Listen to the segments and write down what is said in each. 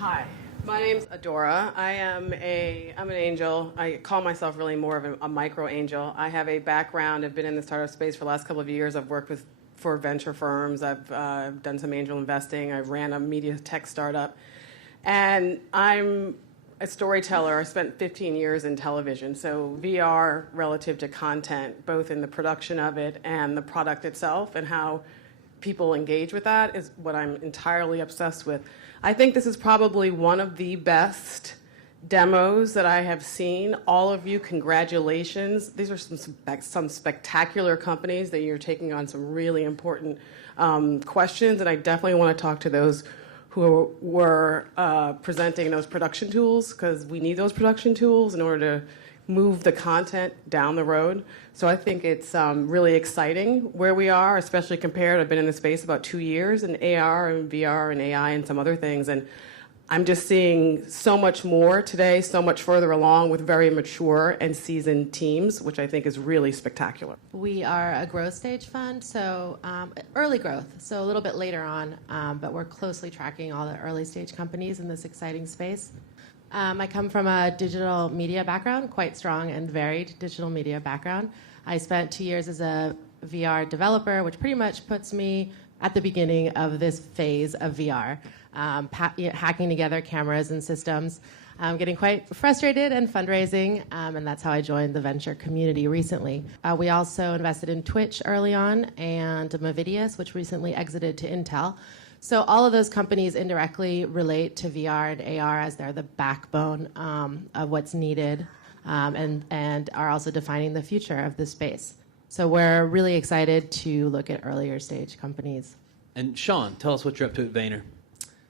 Hi, my name's Adaora. I'm an angel. I call myself really more of a micro angel. I have a background. I've been in the startup space for the last couple of years. I've worked for venture firms. I've done some angel investing. I ran a media tech startup. And I'm a storyteller. I spent 15 years in television. So VR relative to content, both in the production of it and the product itself, and how people engage with that is what I'm entirely obsessed with. I think this is probably one of the best demos that I have seen. All of you, congratulations. These are some spectacular companies that you're taking on some really important questions, and I definitely want to talk to those who were presenting those production tools, because we need those production tools in order to move the content down the road. So I think it's really exciting where we are, especially compared. I've been in the space about 2 years in AR and VR and AI and some other things, and I'm just seeing so much more today, so much further along with very mature and seasoned teams, which I think is really spectacular. We are a growth stage fund, so early growth, so a little bit later on, but we're closely tracking all the early stage companies in this exciting space. I come from a digital media background, quite strong and varied digital media background. I spent 2 years as a VR developer, which pretty much puts me at the beginning of this phase of VR, hacking together cameras and systems, getting quite frustrated and fundraising, and that's how I joined the venture community recently. We also invested in Twitch early on and Movidius, which recently exited to Intel. So all of those companies indirectly relate to VR and AR as they're the backbone of what's needed, and are also defining the future of this space. So we're really excited to look at earlier stage companies. And Shawn, tell us what you're up to at Vayner.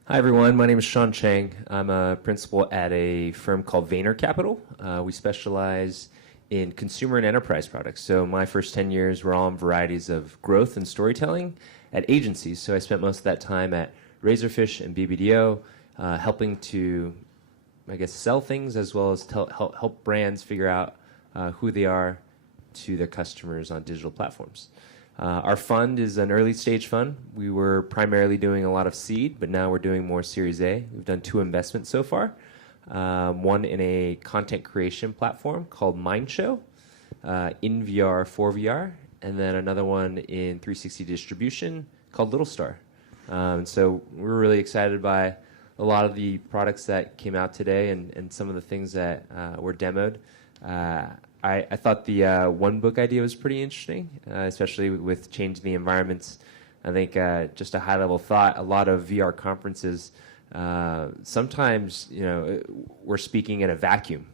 Hi, everyone. My name is Shawn Cheng. I'm a principal at a firm called Vayner Capital. We specialize in consumer and enterprise products. So my first 10 years were all in varieties of growth and storytelling at agencies. So I spent most of that time at Razorfish and BBDO, helping to, I guess, sell things as well as help brands figure out who they are to their customers on digital platforms. Our fund is an early stage fund. We were primarily doing a lot of seed, but now we're doing more Series A. We've done 2 investments so far. One in a content creation platform called Mindshow, in VR for VR, and then another one in 360 distribution called Little Star. So we're really excited by a lot of the products that came out today and some of the things that were demoed. I thought the one book idea was pretty interesting, especially with changing the environments. I think just a high-level thought, a lot of VR conferences, sometimes we're speaking in a vacuum,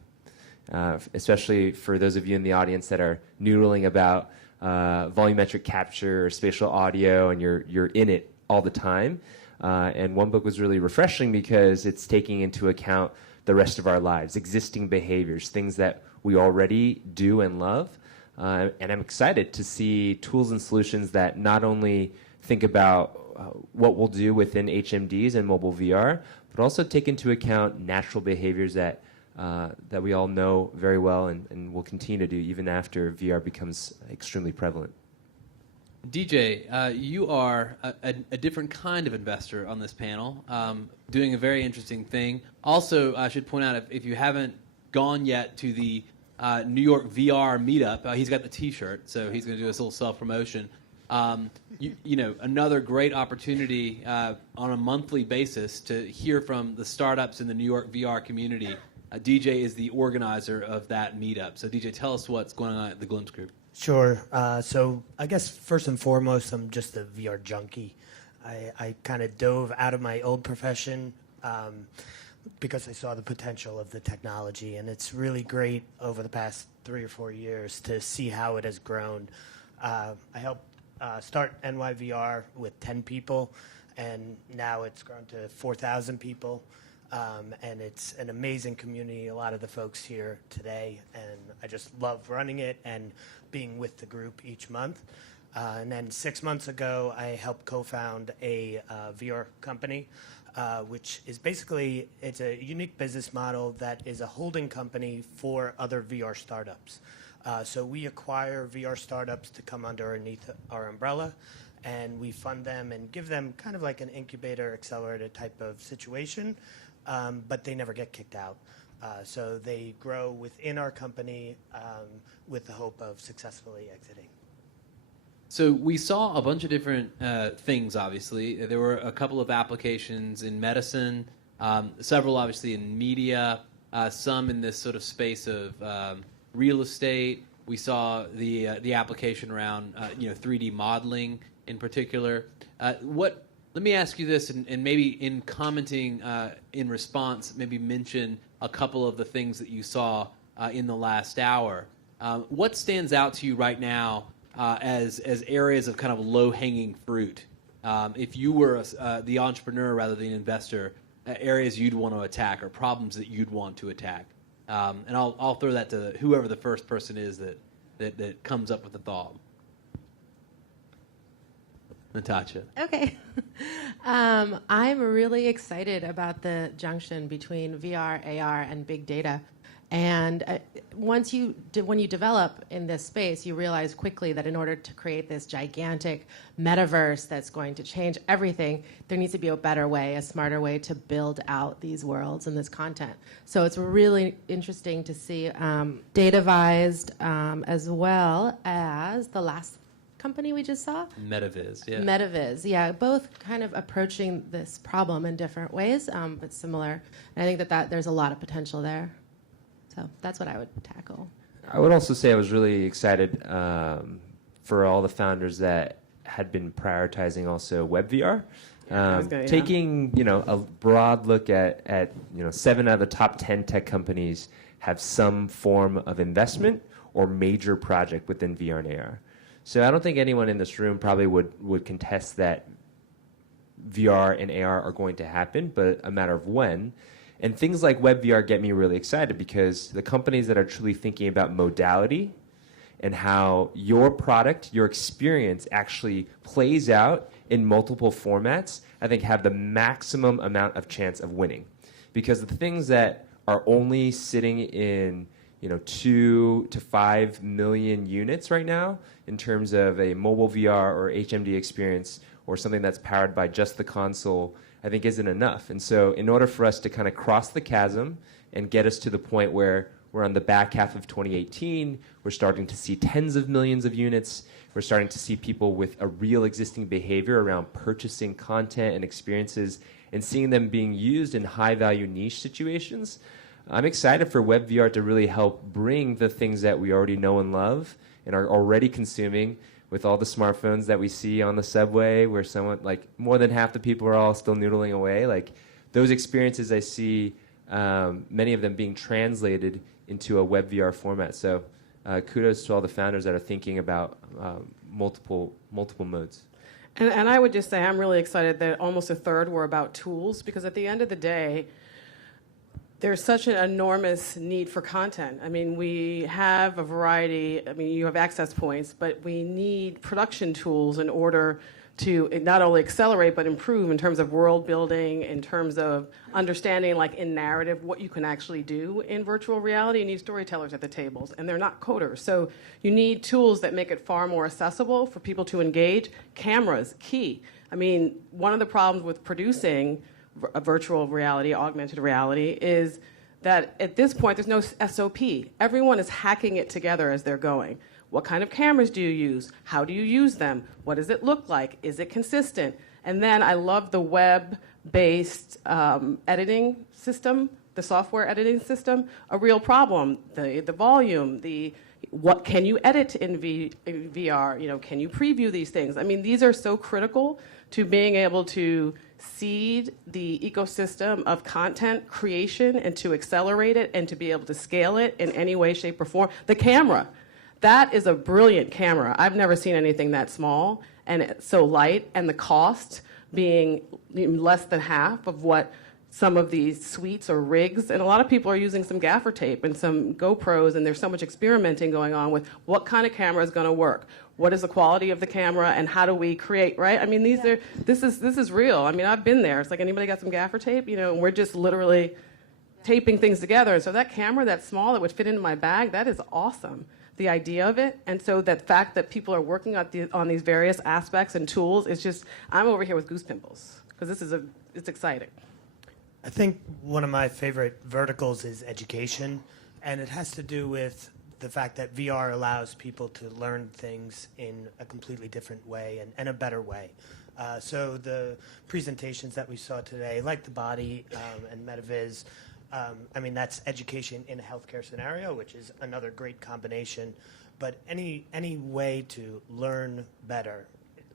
especially for those of you in the audience that are noodling about volumetric capture or spatial audio, and you're in it all the time. And one book was really refreshing because it's taking into account the rest of our lives, existing behaviors, things that we already do and love. And I'm excited to see tools and solutions that not only think about what we'll do within HMDs and mobile VR, but also take into account natural behaviors that we all know very well and will continue to do even after VR becomes extremely prevalent. DJ, you are a different kind of investor on this panel, doing a very interesting thing. Also, I should point out, if you haven't gone yet to the New York VR meetup, he's got the T-shirt, so he's going to do this little self-promotion. Another great opportunity on a monthly basis to hear from the startups in the New York VR community. DJ is the organizer of that meetup. So DJ, tell us what's going on at the Glimpse Group. Sure. So I guess first and foremost, I'm just a VR junkie. I kind of dove out of my old profession because I saw the potential of the technology, and it's really great over the past 3 or 4 years to see how it has grown. I helped start NYVR with 10 people, and now it's grown to 4,000 people. And it's an amazing community, a lot of the folks here today, and I just love running it and being with the group each month. And then 6 months ago, I helped co-found a VR company, which is basically, it's a unique business model that is a holding company for other VR startups. So we acquire VR startups to come underneath our umbrella, and we fund them and give them kind of like an incubator, accelerator type of situation, but they never get kicked out. So they grow within our company with the hope of successfully exiting. So we saw a bunch of different things, obviously. There were a couple of applications in medicine, several obviously in media, some in this sort of space of real estate. We saw the application around 3D modeling in particular. Let me ask you this, and maybe in commenting in response, maybe mention a couple of the things that you saw in the last hour. What stands out to you right now as areas of kind of low-hanging fruit? If you were the entrepreneur rather than the investor, areas you'd want to attack or problems that you'd want to attack. And I'll throw that to whoever the first person is that comes up with the thought. Natacha. Okay. I'm really excited about the junction between VR, AR, and big data. And when you develop in this space, you realize quickly that in order to create this gigantic metaverse that's going to change everything, there needs to be a better way, a smarter way to build out these worlds and this content. So it's really interesting to see Datavised as well as the last company we just saw. Metaviz, yeah. Both kind of approaching this problem in different ways, but similar. And I think that there's a lot of potential there. So that's what I would tackle. I would also say I was really excited for all the founders that had been prioritizing also WebVR. Taking a broad look at 7 out of the top 10 tech companies have some form of investment or major project within VR and AR. So I don't think anyone in this room probably would contest that VR and AR are going to happen, but a matter of when. And things like WebVR get me really excited because the companies that are truly thinking about modality and how your product, your experience actually plays out in multiple formats, I think have the maximum amount of chance of winning. Because the things that are only sitting in 2 to 5 million units right now in terms of a mobile VR or HMD experience or something that's powered by just the console, I think isn't enough. And so in order for us to kind of cross the chasm and get us to the point where we're on the back half of 2018, we're starting to see tens of millions of units, we're starting to see people with a real existing behavior around purchasing content and experiences and seeing them being used in high-value niche situations, I'm excited for WebVR to really help bring the things that we already know and love and are already consuming with all the smartphones that we see on the subway where more than half the people are all still noodling away. Those experiences I see many of them being translated into a WebVR format. So kudos to all the founders that are thinking about multiple modes. And I would just say I'm really excited that almost a third were about tools, because at the end of the day, there's such an enormous need for content. I mean, we have a variety. I mean, you have access points, but we need production tools in order to not only accelerate but improve in terms of world building, in terms of understanding, like in narrative, what you can actually do in virtual reality. You need storytellers at the tables, and they're not coders. So you need tools that make it far more accessible for people to engage. Cameras, key. I mean, one of the problems with producing a virtual reality, augmented reality, is that at this point there's no SOP. Everyone is hacking it together as they're going. What kind of cameras do you use? How do you use them? What does it look like? Is it consistent? And then I love the web-based editing system, the software editing system. A real problem, the volume, what can you edit in VR? Can you preview these things? I mean, these are so critical to being able to seed the ecosystem of content creation and to accelerate it and to be able to scale it in any way, shape, or form. The camera, that is a brilliant camera. I've never seen anything that small and so light, and the cost being less than half of what some of these suites or rigs, and a lot of people are using some gaffer tape and some GoPros, and there's so much experimenting going on with what kind of camera is going to work. What is the quality of the camera, and how do we create, right? I mean, this is real. I mean, I've been there. It's like, anybody got some gaffer tape? And we're just literally taping things together. And so that camera, that small, that would fit into my bag, that is awesome. the idea of it. And so that fact that people are working on these various aspects and tools is just, I'm over here with goose pimples because it's exciting. I think one of my favorite verticals is education, and it has to do with the fact that VR allows people to learn things in a completely different way and a better way. So the presentations that we saw today, like the body and MetaViz, I mean, that's education in a healthcare scenario, which is another great combination. But any way to learn better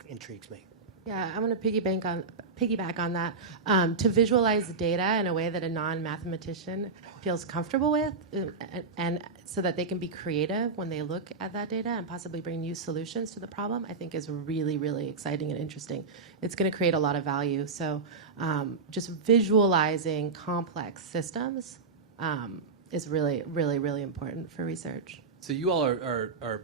intrigues me. Yeah, I'm going to piggyback on that. To visualize data in a way that a non-mathematician feels comfortable with, and so that they can be creative when they look at that data and possibly bring new solutions to the problem, I think is really, really exciting and interesting. It's going to create a lot of value. So just visualizing complex systems is really, really, really important for research. So you all are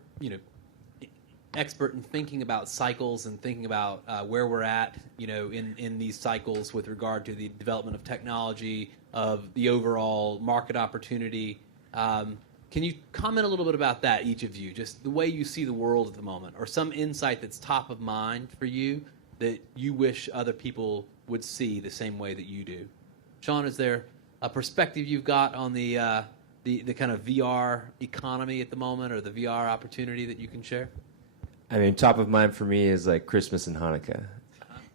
expert in thinking about cycles and thinking about where we're at, in these cycles with regard to the development of technology, of the overall market opportunity. Can you comment a little bit about that, each of you, just the way you see the world at the moment, or some insight that's top of mind for you that you wish other people would see the same way that you do? Shawn, is there a perspective you've got on the kind of VR economy at the moment, or the VR opportunity that you can share? I mean, top of mind for me is like Christmas and Hanukkah.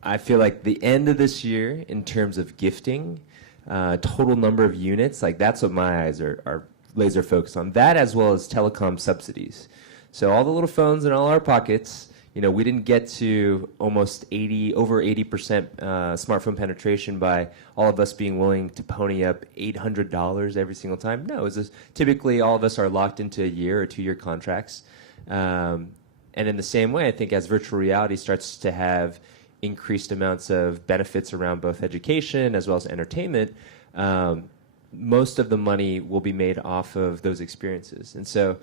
I feel like the end of this year, in terms of gifting, total number of units, like that's what my eyes are laser focused on. That, as well as telecom subsidies. So all the little phones in all our pockets, we didn't get to almost over 80% smartphone penetration by all of us being willing to pony up $800 every single time. No, typically all of us are locked into a year or 2-year contracts. And in the same way, I think as virtual reality starts to have increased amounts of benefits around both education as well as entertainment, most of the money will be made off of those experiences. And so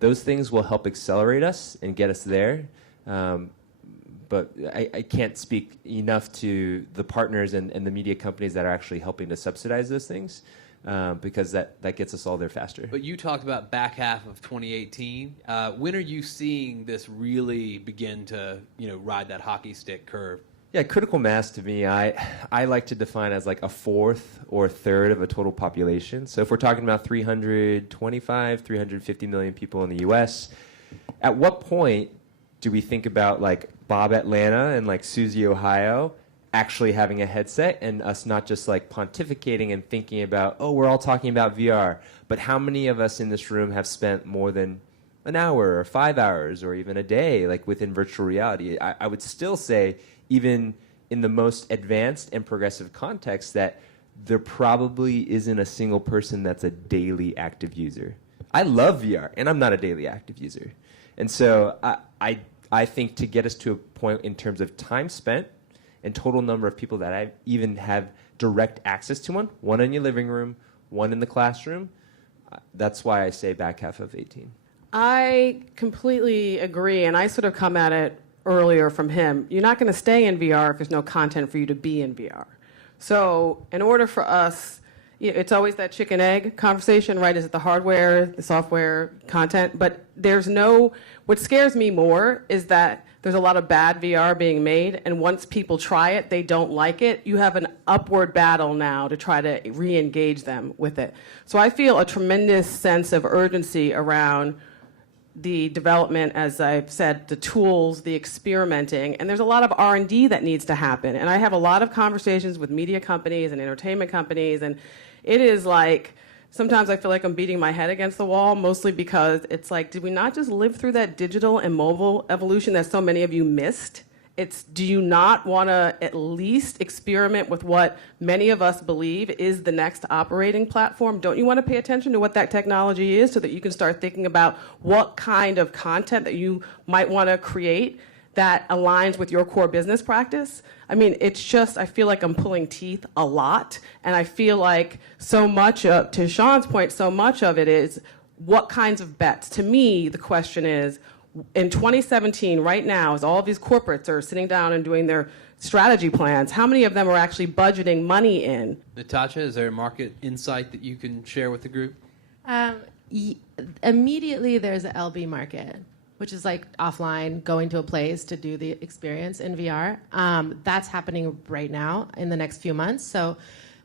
those things will help accelerate us and get us there. But I can't speak enough to the partners and the media companies that are actually helping to subsidize those things. Because that gets us all there faster. But you talked about back half of 2018. When are you seeing this really begin to ride that hockey stick curve? Yeah, critical mass to me, I like to define as like a fourth or a third of a total population. So if we're talking about 350 million people in the U.S., at what point do we think about like Bob Atlanta and like Susie, Ohio, actually having a headset, and us not just like pontificating and thinking about, we're all talking about VR, but how many of us in this room have spent more than an hour or 5 hours or even a day like within virtual reality? I would still say, even in the most advanced and progressive context, that there probably isn't a single person that's a daily active user. I love VR, and I'm not a daily active user. And so I think to get us to a point in terms of time spent and total number of people that I even have direct access to one in your living room, one in the classroom, that's why I say back half of 18. I completely agree, and I sort of come at it earlier from him. You're not going to stay in VR if there's no content for you to be in VR. So in order for us, it's always that chicken egg conversation, right? Is it the hardware, the software, content? But what scares me more is that there's a lot of bad VR being made, and once people try it, they don't like it. You have an upward battle now to try to re-engage them with it. So I feel a tremendous sense of urgency around the development, as I've said, the tools, the experimenting, and there's a lot of R&D that needs to happen. And I have a lot of conversations with media companies and entertainment companies, and it is like, sometimes I feel like I'm beating my head against the wall, mostly because it's like, did we not just live through that digital and mobile evolution that so many of you missed? Do you not want to at least experiment with what many of us believe is the next operating platform? Don't you want to pay attention to what that technology is so that you can start thinking about what kind of content that you might want to create that aligns with your core business practice? I mean, it's just, I feel like I'm pulling teeth a lot, and I feel like so much, to Shawn's point, so much of it is what kinds of bets? To me, the question is, in 2017, right now, as all of these corporates are sitting down and doing their strategy plans, how many of them are actually budgeting money in? Natacha, is there a market insight that you can share with the group? immediately there's a LB market, which is like offline, going to a place to do the experience in VR. That's happening right now in the next few months. So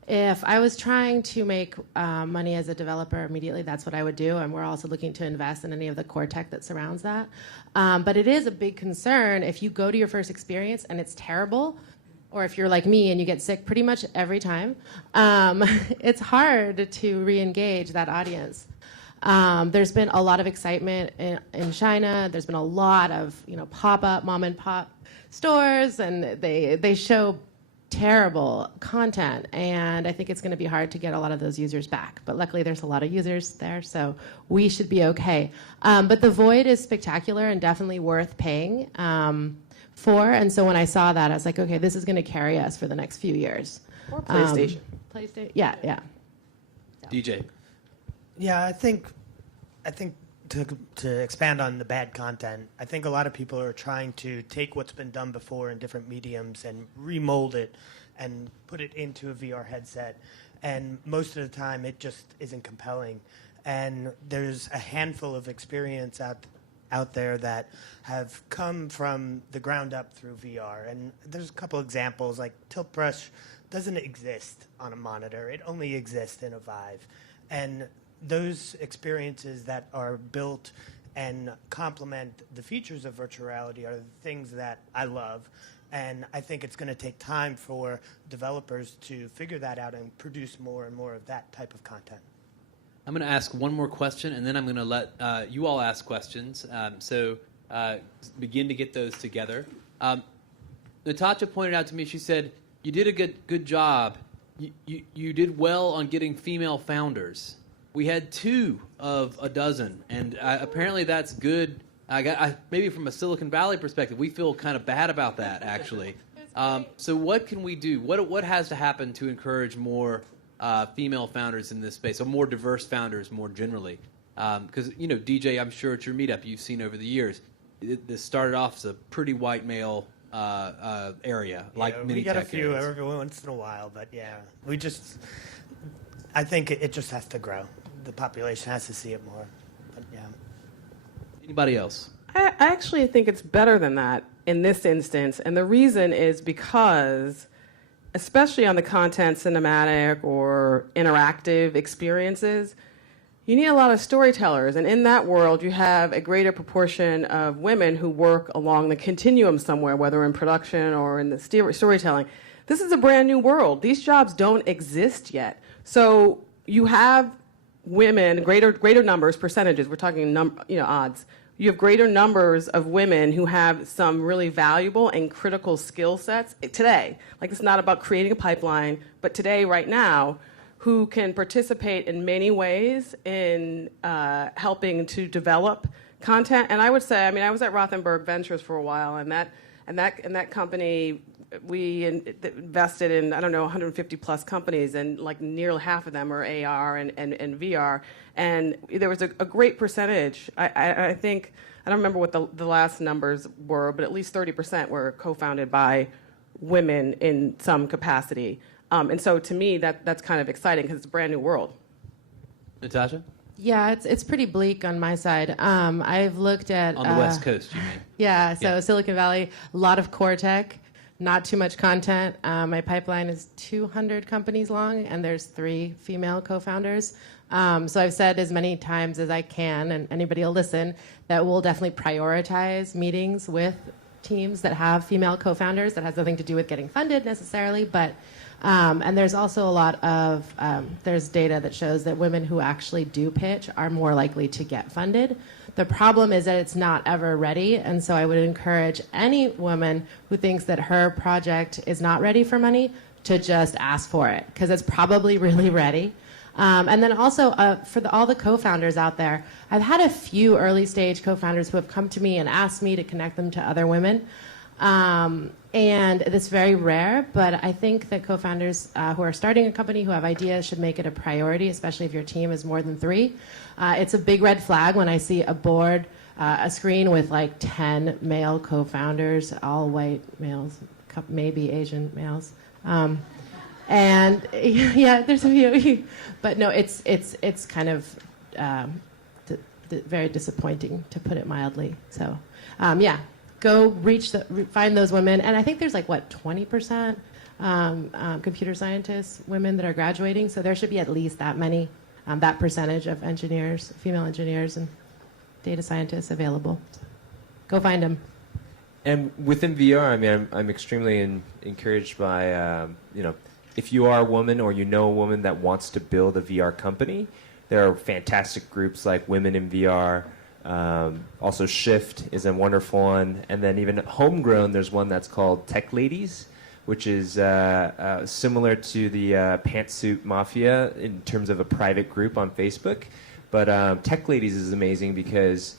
if I was trying to make money as a developer immediately, that's what I would do. And we're also looking to invest in any of the core tech that surrounds that. But it is a big concern if you go to your first experience and it's terrible, or if you're like me and you get sick pretty much every time, it's hard to re-engage that audience. There's been a lot of excitement in China. There's been a lot of pop-up mom and pop stores, and they show terrible content, and I think it's going to be hard to get a lot of those users back. But luckily, there's a lot of users there, so we should be okay. But the void is spectacular and definitely worth paying for. And so when I saw that, I was like, okay, this is going to carry us for the next few years. Or PlayStation. PlayStation, yeah. DJ. Yeah, I think to expand on the bad content, I think a lot of people are trying to take what's been done before in different mediums and remold it and put it into a VR headset. And most of the time, it just isn't compelling. And there's a handful of experience out there that have come from the ground up through VR. And there's a couple examples, like Tilt Brush doesn't exist on a monitor. It only exists in a Vive. And those experiences that are built and complement the features of virtual reality are the things that I love. And I think it's going to take time for developers to figure that out and produce more and more of that type of content. I'm going to ask one more question, and then I'm going to let you all ask questions. So begin to get those together. Natacha pointed out to me, she said, you did a good job. You did well on getting female founders. We had 2 of a dozen, and apparently that's good. Maybe from a Silicon Valley perspective, we feel kind of bad about that, actually. So what can we do? What has to happen to encourage more female founders in this space, or more diverse founders more generally? Because, DJ, I'm sure at your meetup you've seen over the years, this started off as a pretty white male area, like many we get a tech few areas. every once in a while, but yeah, I think it just has to grow. The population has to see it more, but yeah. Anybody else? I actually think it's better than that in this instance, and the reason is because, especially on the content, cinematic, or interactive experiences, you need a lot of storytellers, and in that world, you have a greater proportion of women who work along the continuum somewhere, whether in production or in the storytelling. This is a brand new world. These jobs don't exist yet. So you have women, greater numbers, percentages, we're talking odds. You have greater numbers of women who have some really valuable and critical skill sets today. Like, it's not about creating a pipeline, but today, right now, who can participate in many ways in helping to develop content. And I would say, I was at Rothenberg Ventures for a while, and that company, we invested in, 150 plus companies, and like nearly half of them are AR and VR. And there was a great percentage. I think, I don't remember what the last numbers were, but at least 30% were co-founded by women in some capacity. And so to me, that's kind of exciting because it's a brand new world. Natacha? Yeah, it's pretty bleak on my side. I've looked at... On the West Coast, you mean? Yeah, so Silicon Valley, a lot of core tech, not too much content. My pipeline is 200 companies long, and there's 3 female co-founders. So I've said as many times as I can, and anybody will listen, that we'll definitely prioritize meetings with teams that have female co-founders. That has nothing to do with getting funded necessarily, but and there's also a lot of there's data that shows that women who actually do pitch are more likely to get funded. The problem is that it's not ever ready, and so I would encourage any woman who thinks that her project is not ready for money to just ask for it, because it's probably really ready. And then also for all the co-founders out there, I've had a few early stage co-founders who have come to me and asked me to connect them to other women. And it's very rare, but I think that co-founders who are starting a company, who have ideas, should make it a priority, especially if your team is more than 3. It's a big red flag when I see a board, a screen with like 10 male co-founders, all white males, maybe Asian males. And yeah, there's a few, but no, it's kind of very disappointing, to put it mildly. So, yeah, go find those women. And I think there's 20% computer scientists, women that are graduating. So there should be at least that many, that percentage of engineers, female engineers and data scientists available. Go find them. And within VR, I mean, I'm extremely encouraged by, if you are a woman or you know a woman that wants to build a VR company, there are fantastic groups like Women in VR. Also, Shift is a wonderful one. And then even homegrown, there's one that's called Tech Ladies, which is similar to the Pantsuit Mafia in terms of a private group on Facebook. But Tech Ladies is amazing because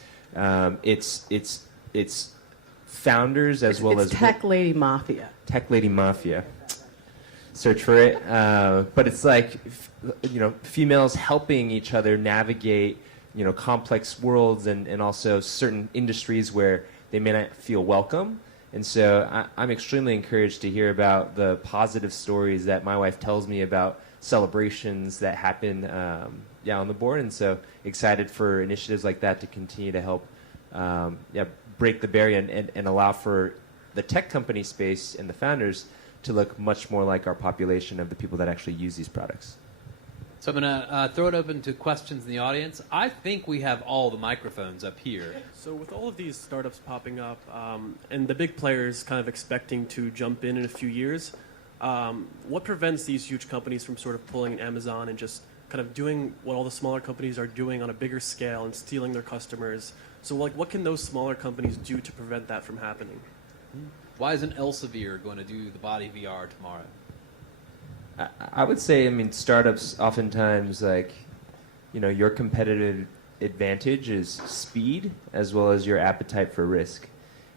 it's founders as well as Tech Lady Mafia. Tech Lady Mafia. Search for it. But it's females helping each other navigate, complex worlds and also certain industries where they may not feel welcome. And so I'm extremely encouraged to hear about the positive stories that my wife tells me about celebrations that happen on the board. And so excited for initiatives like that to continue to help break the barrier and allow for the tech company space and the founders to look much more like our population of the people that actually use these products. So I'm going to throw it open to questions in the audience. I think we have all the microphones up here. So with all of these startups popping up and the big players kind of expecting to jump in a few years, what prevents these huge companies from sort of pulling an Amazon and just kind of doing what all the smaller companies are doing on a bigger scale and stealing their customers? So what can those smaller companies do to prevent that from happening? Why isn't Elsevier going to do the body VR tomorrow? I would say, startups oftentimes, your competitive advantage is speed as well as your appetite for risk.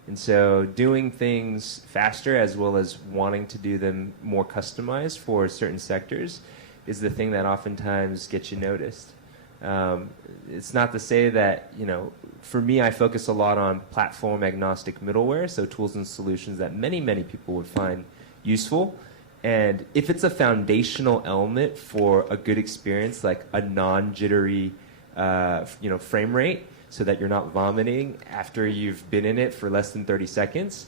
And so doing things faster as well as wanting to do them more customized for certain sectors is the thing that oftentimes gets you noticed. It's not to say that, for me, I focus a lot on platform agnostic middleware, so tools and solutions that many, many people would find useful. And if it's a foundational element for a good experience, like a non-jittery, frame rate, so that you're not vomiting after you've been in it for less than 30 seconds,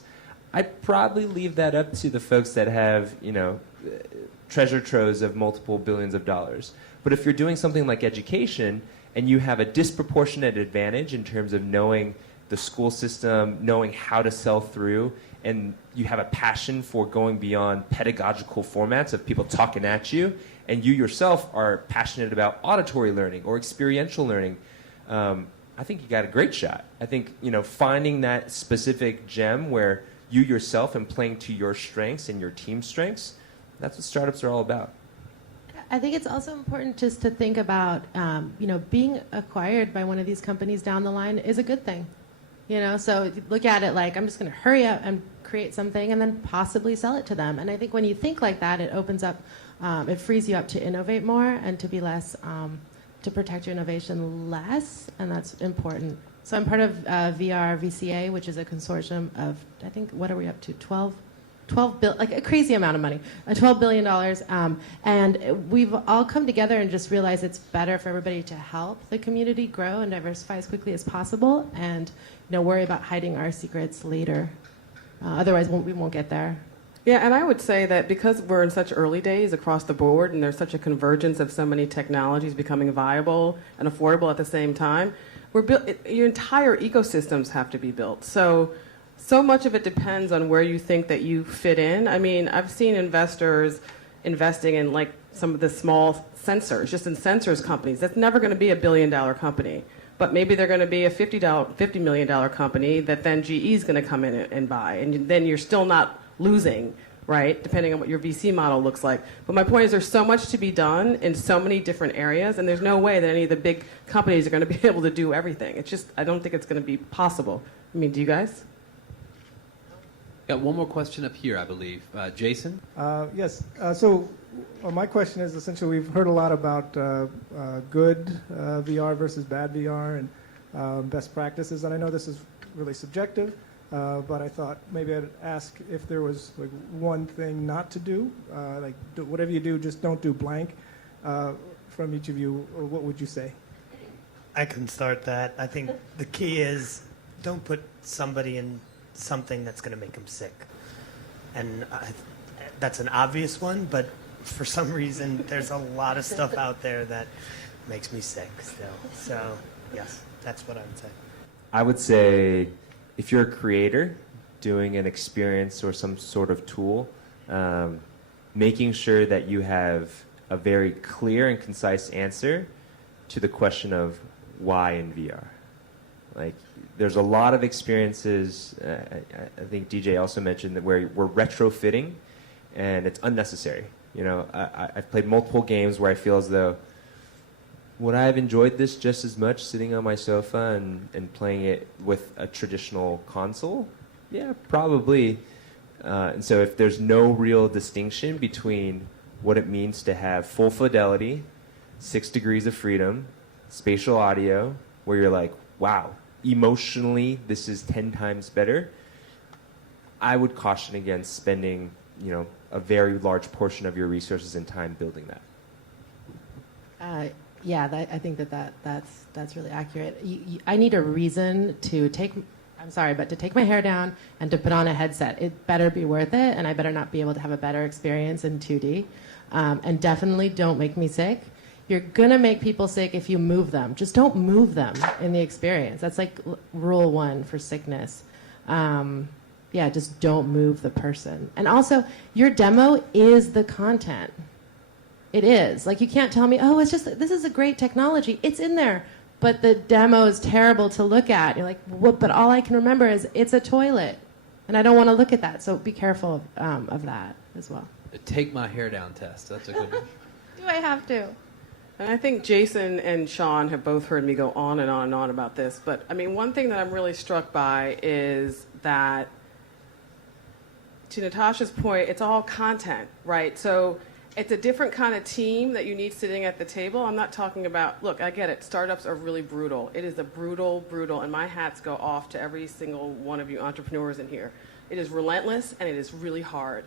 I'd probably leave that up to the folks that have, treasure troves of multiple billions of dollars. But if you're doing something like education and you have a disproportionate advantage in terms of knowing the school system, knowing how to sell through, and you have a passion for going beyond pedagogical formats of people talking at you, and you yourself are passionate about auditory learning or experiential learning, I think you got a great shot. I think, finding that specific gem where you yourself and playing to your strengths and your team's strengths, that's what startups are all about. I think it's also important just to think about, being acquired by one of these companies down the line is a good thing. So look at it like, I'm just going to hurry up and create something and then possibly sell it to them. And I think when you think like that, it opens up, it frees you up to innovate more and to be less, to protect your innovation less, and that's important. So I'm part of VR VCA, which is a consortium of, I think, what are we up to, 12 billion, like a crazy amount of money, $12 billion. And we've all come together and just realized it's better for everybody to help the community grow and diversify as quickly as possible and worry about hiding our secrets later. Otherwise, we won't get there. Yeah, and I would say that because we're in such early days across the board and there's such a convergence of so many technologies becoming viable and affordable at the same time, your entire ecosystems have to be built. So much of it depends on where you think that you fit in. I've seen investors investing in some of the small sensors, just in sensors companies. That's never going to be a $1 billion company. But maybe they're going to be a $50 million company that then GE is going to come in and buy. And then you're still not losing, right, depending on what your VC model looks like. But my point is there's so much to be done in so many different areas, and there's no way that any of the big companies are going to be able to do everything. It's just, I don't think it's going to be possible. Do you guys? Got one more question up here, I believe. Jason? Yes. So my question is essentially we've heard a lot about good VR versus bad VR and best practices. And I know this is really subjective, but I thought maybe I'd ask if there was one thing not to do. Whatever you do, just don't do blank. From each of you, what would you say? I can start that. I think the key is don't put somebody in something that's going to make them sick. And that's an obvious one, but for some reason, there's a lot of stuff out there that makes me sick still. So, yes, that's what I would say. I would say if you're a creator doing an experience or some sort of tool, making sure that you have a very clear and concise answer to the question of why in VR. Like, there's a lot of experiences, I think DJ also mentioned, that where we're retrofitting and it's unnecessary. You know, I've played multiple games where I feel as though, would I have enjoyed this just as much sitting on my sofa and playing it with a traditional console? Yeah, probably. And so if there's no real distinction between what it means to have full fidelity, 6 degrees of freedom, spatial audio, where you're like, wow, emotionally this is 10 times better, I would caution against spending, you know, a very large portion of your resources and time building that. I think that's really accurate. I need a reason to take my hair down and to put on a headset. It better be worth it, and I better not be able to have a better experience in 2D. And definitely don't make me sick. You're going to make people sick if you move them. Just don't move them in the experience. That's like rule 1 for sickness. Just don't move the person. And also, your demo is the content. It is. Like, you can't tell me, oh, it's just, this is a great technology. It's in there. But the demo is terrible to look at. You're like, what? But all I can remember is it's a toilet. And I don't want to look at that. So be careful of that as well. Take my hair down test. That's a good one. Do I have to? And I think Jason and Shawn have both heard me go on and on and on about this. But, I mean, one thing that I'm really struck by is that, to Natacha's point, it's all content, right? So it's a different kind of team that you need sitting at the table. I'm not talking about, look, I get it. Startups are really brutal. It is a brutal, and my hats go off to every single one of you entrepreneurs in here. It is relentless, and it is really hard.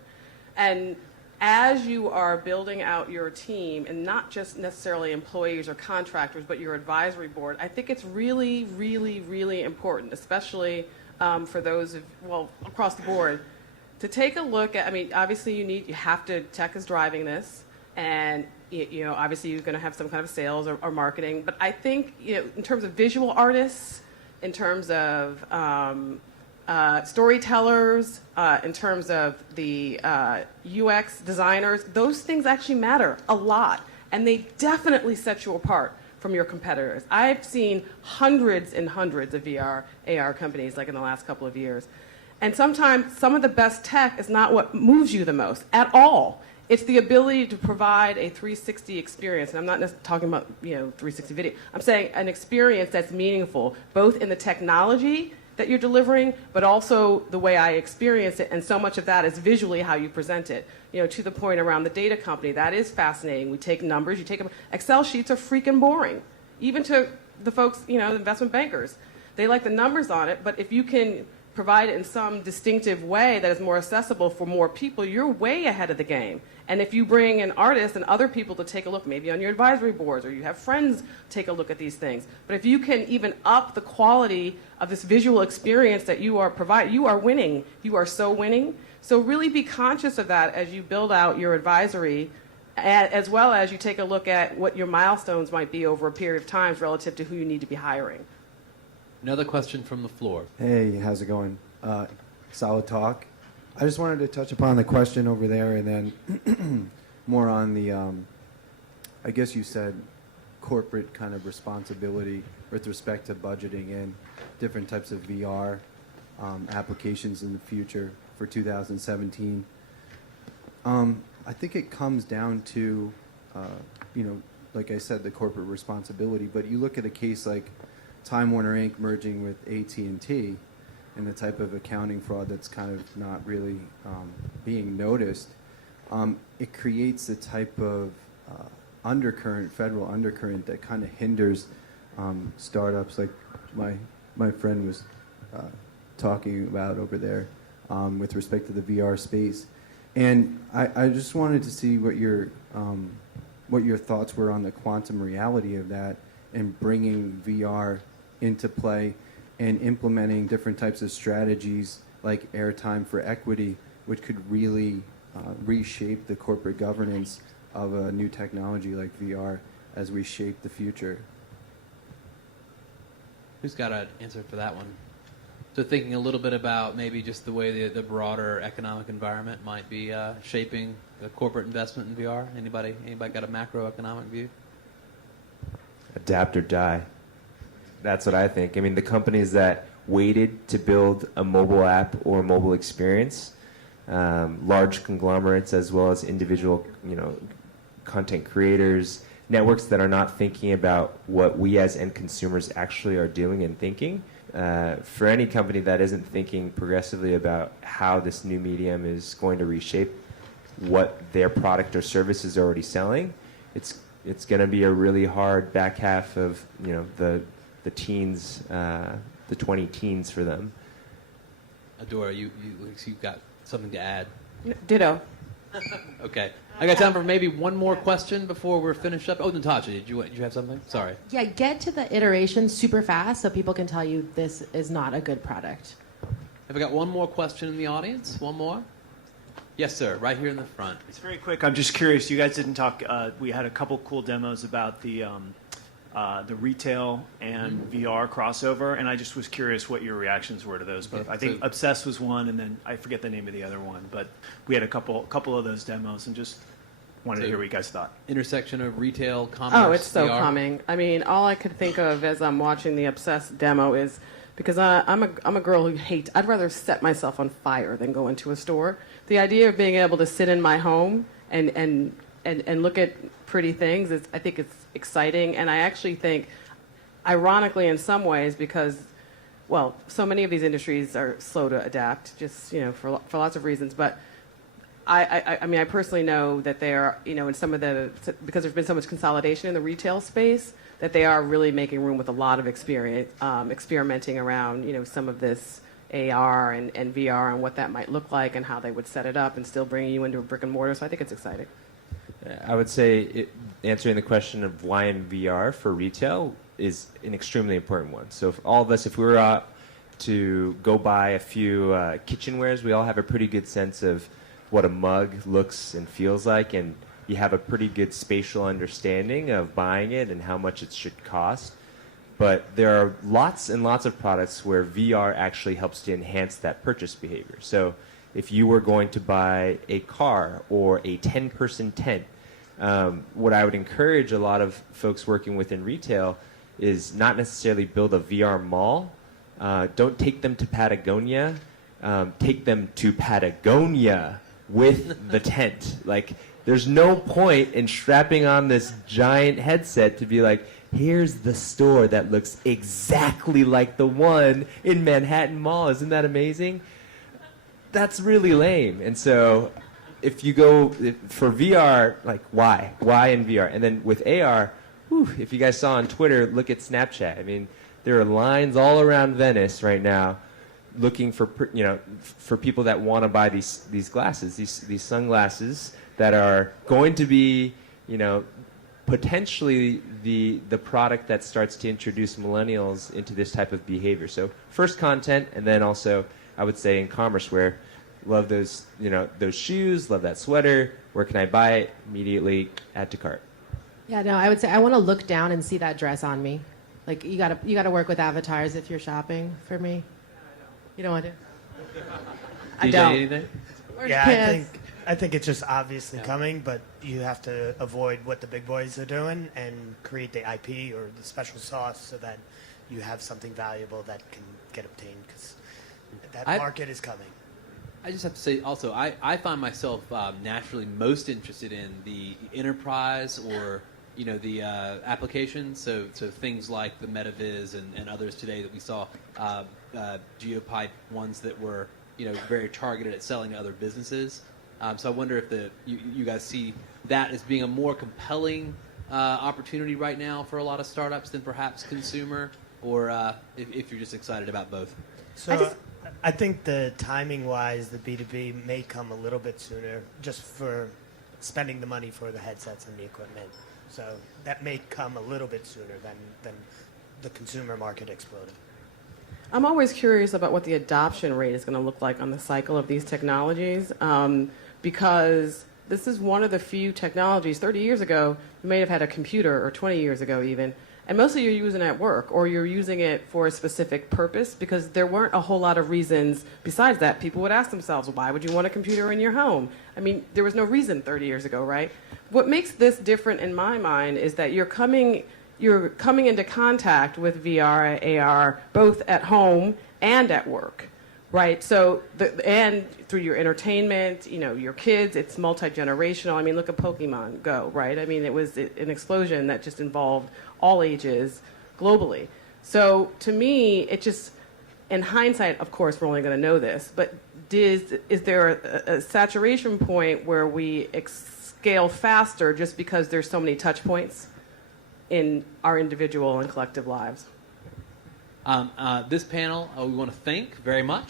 And as you are building out your team, and not just necessarily employees or contractors, but your advisory board, I think it's really, really, really important, especially for those across the board, to take a look at, I mean, obviously tech is driving this, and obviously you're going to have some kind of sales or marketing, but I think, in terms of visual artists, in terms of storytellers, in terms of the UX designers, those things actually matter a lot, and they definitely set you apart from your competitors. I've seen hundreds and hundreds of VR, AR companies like in the last couple of years. And sometimes some of the best tech is not what moves you the most at all. It's the ability to provide a 360 experience. And I'm not just talking about 360 video. I'm saying an experience that's meaningful, both in the technology that you're delivering, but also the way I experience it. And so much of that is visually how you present it. To the point around the data company, that is fascinating. We take numbers, you take them. Excel sheets are freaking boring, even to the folks, the investment bankers. They like the numbers on it, but if you can provide it in some distinctive way that is more accessible for more people, you're way ahead of the game. And if you bring in artists and other people to take a look, maybe on your advisory boards, or you have friends take a look at these things, but if you can even up the quality of this visual experience that you are providing, you are winning. You are so winning. So really be conscious of that as you build out your advisory, as well as you take a look at what your milestones might be over a period of time relative to who you need to be hiring. Another question from the floor. Hey, how's it going? Solid talk. I just wanted to touch upon the question over there, and then more on the, I guess you said, corporate kind of responsibility with respect to budgeting in different types of VR applications in the future for 2017. I think it comes down to, like I said, the corporate responsibility. But you look at a case like Time Warner Inc. merging with AT&T, and the type of accounting fraud that's kind of not really being noticed, it creates a type of undercurrent, federal undercurrent, that kind of hinders startups like my friend was talking about over there with respect to the VR space. And I just wanted to see what your thoughts were on the quantum reality of that, and bringing VR into play and implementing different types of strategies like airtime for equity, which could really reshape the corporate governance of a new technology like VR as we shape the future. Who's got an answer for that one? So thinking a little bit about maybe just the way the broader economic environment might be shaping the corporate investment in VR. Anybody got a macroeconomic view? Adapt or die. That's what I think. I mean, the companies that waited to build a mobile app or a mobile experience, large conglomerates as well as individual, content creators, networks that are not thinking about what we as end consumers actually are doing and thinking. For any company that isn't thinking progressively about how this new medium is going to reshape what their product or service is already selling, it's going to be a really hard back half of the teens, the 20 teens for them. Adora, you've got something to add. Ditto. Okay. I got time for maybe one more question before we're finished up. Oh, Natacha, did you have something? Sorry. Yeah, get to the iteration super fast so people can tell you this is not a good product. Have we got one more question in the audience? One more? Yes, sir. Right here in the front. It's very quick. I'm just curious. You guys didn't talk. We had a couple cool demos about the retail and VR crossover, and I just was curious what your reactions were to those both. I think Obsessed was one, and then I forget the name of the other one, but we had a couple of those demos, and just wanted to hear what you guys thought. Intersection of retail, commerce, Oh, it's so VR. coming. I mean, all I could think of as I'm watching the Obsessed demo is because I'm a girl who hates. I'd rather set myself on fire than go into a store. The idea of being able to sit in my home and look at pretty things I think it's exciting, and I actually think, ironically, in some ways, because so many of these industries are slow to adapt, just for lots of reasons, but. I mean, I personally know that they are, in some of because there's been so much consolidation in the retail space, that they are really making room with a lot of experience, experimenting around, some of this AR and VR and what that might look like and how they would set it up and still bringing you into a brick and mortar. So I think it's exciting. I would say answering the question of why in VR for retail is an extremely important one. So if all of us, if we were out to go buy a few kitchenwares, we all have a pretty good sense of what a mug looks and feels like, and you have a pretty good spatial understanding of buying it and how much it should cost. But there are lots and lots of products where VR actually helps to enhance that purchase behavior. So if you were going to buy a car or a 10-person tent, what I would encourage a lot of folks working within retail is not necessarily build a VR mall. Don't take them to Patagonia. Take them to Patagonia with the tent. Like, there's no point in strapping on this giant headset to be like, here's the store that looks exactly like the one in Manhattan Mall. Isn't that amazing? That's really lame. And so if you go for VR, like, why? Why in VR? And then with AR, if you guys saw on Twitter, look at Snapchat. I mean, there are lines all around Venice right now looking for people that want to buy these glasses, these sunglasses that are going to be potentially the product that starts to introduce millennials into this type of behavior. So first content, and then also I would say in commerce, where love those shoes, love that sweater. Where can I buy it? Immediately add to cart. Yeah, no, I would say I want to look down and see that dress on me. Like, you gotta work with avatars if you're shopping for me. You don't want to? I don't. Anything? Yeah, I think it's just obviously coming, but you have to avoid what the big boys are doing and create the IP or the special sauce so that you have something valuable that can get obtained, because that market is coming. I just have to say also, I find myself naturally most interested in the enterprise or the applications. So things like the MetaViz and others today that we saw, GeoPipe ones that were very targeted at selling to other businesses. So I wonder if you guys see that as being a more compelling opportunity right now for a lot of startups than perhaps consumer, or if you're just excited about both. So I think the timing-wise, the B2B may come a little bit sooner, just for spending the money for the headsets and the equipment. So that may come a little bit sooner than the consumer market exploding. I'm always curious about what the adoption rate is going to look like on the cycle of these technologies, because this is one of the few technologies. 30 years ago, you may have had a computer, or 20 years ago even, and mostly you're using it at work, or you're using it for a specific purpose, because there weren't a whole lot of reasons besides that. People would ask themselves, why would you want a computer in your home? I mean, there was no reason 30 years ago, right? What makes this different in my mind is that you're coming into contact with VR, AR, both at home and at work, right? So, and through your entertainment, your kids, it's multi-generational. I mean, look at Pokemon Go, right? I mean, it was an explosion that just involved all ages globally. So to me, it just, in hindsight, of course, we're only going to know this, but is there a saturation point where we scale faster just because there's so many touch points in our individual and collective lives? This panel, we want to thank very much.